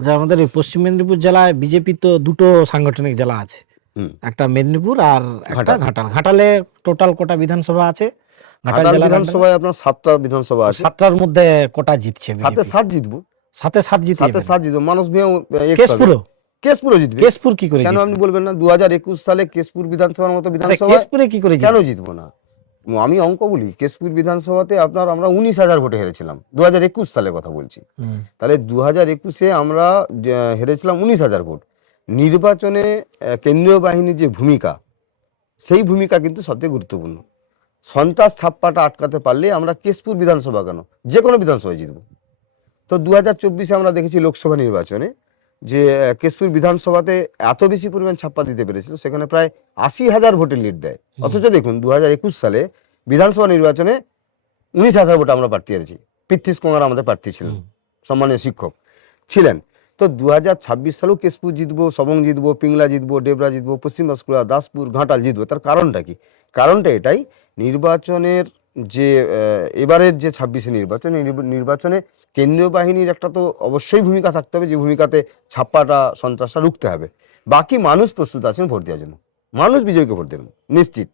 আচ্ছা, আমাদের এই পশ্চিম মেদিনীপুর জেলায় বিজেপি তো দুটো সাংগঠনিক জেলা আছে, একটা মেদিনীপুর আর একটা ঘাটাল। ঘাটালে টোটাল কোটা বিধানসভা আছে? ঘাটাল ঘাটাল জেলার under এ? বিধানসভায় আপনার 7টা বিধানসভা তো আছে, 7টার মধ্যে কোটা জিতছে 7-এ বিজেপি? 7 জিতবো, 7-এ 7 জিতে 7-এ 7 জিতবো। মানুষ ভেঙে কেশপুরও? কেশপুরও জিতবে। কেশপুর কি করে কেন জিতবে? আপনি বলবেন না? 2021 সালে কেশপুর বিধানসভার মতো আরে বিধানসভা কেশপুরে কি করে কেন জিতবে? জিতবো না? আমি অঙ্ক বলি, কেশপুর বিধানসভাতে আমরা 19,000 ভোটে হেরেছিলাম, 2021 সালের কথা বলছি। হুম। তাহলে 2021-এ আমরা হেরেছিলাম 19,000 ভোট। নির্বাচনে কেন্দ্রীয় বাহিনীর যে ভূমিকা, সেই ভূমিকা কিন্তু সবচেয়ে গুরুত্বপূর্ণ। সন্ত্রাস ছাপ্পাটা আটকাতে পারলে আমরা কেশপুর বিধানসভা কেন, যে কোনো বিধানসভায় জিতবো। তো 2024-এ আমরা দেখেছি লোকসভা নির্বাচনে যে কেশপুর বিধানসভাতে এত বেশি পরিমাণ ছাপ্পা দিতে পেরেছিল, সেখানে প্রায় 80,000 ভোটের লিড দেয়। অথচ দেখুন 2021 সালে বিধানসভা নির্বাচনে 19,000 ভোটে আমরা প্রার্থী হারিয়েছি। পৃথ্বীশ কুমার আমাদের প্রার্থী ছিলেন, সম্মানীয় শিক্ষক ছিলেন। তো 2026 সালেও কেশপুর জিতবো, সবং জিতবো, পিংলা জিতবো, ডেবরা জিতবো, পশ্চিম বাঁশকুড়া, দাসপুর, ঘাটাল জিতবো। তার কারণটা কি? কারণটা এটাই, নির্বাচনের যে এবারের যে 26-এ নির্বাচনে কেন্দ্রীয় বাহিনীর একটা তো অবশ্যই ভূমিকা থাকতে হবে, যে ভূমিকাতে ছাপ্পাটা সন্ত্রাসটা রুখতে হবে। বাকি মানুষ প্রস্তুত আছেন ভোট দেওয়ার জন্য, মানুষ বিজয়কে ভোট দেবেন নিশ্চিত।